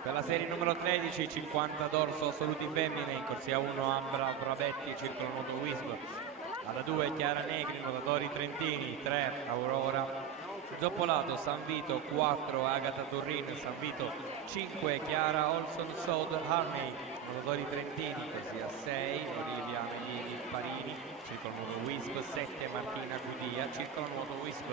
Per la serie numero 13, 50 dorso assoluti femmine, in corsia 1 Ambra Brabetti, circolo nuoto Wisp. Alla 2 Chiara Negri, nuotatori trentini, 3 Aurora Zoppolato, San Vito 4 Agata Turrin, San Vito 5 Chiara Olson Soud Harney, nuotatori trentini, corsia 6 Olivia Medini Parini, circolo nuoto Wisp, 7 Martina Gudia, circolo nuoto Wisp.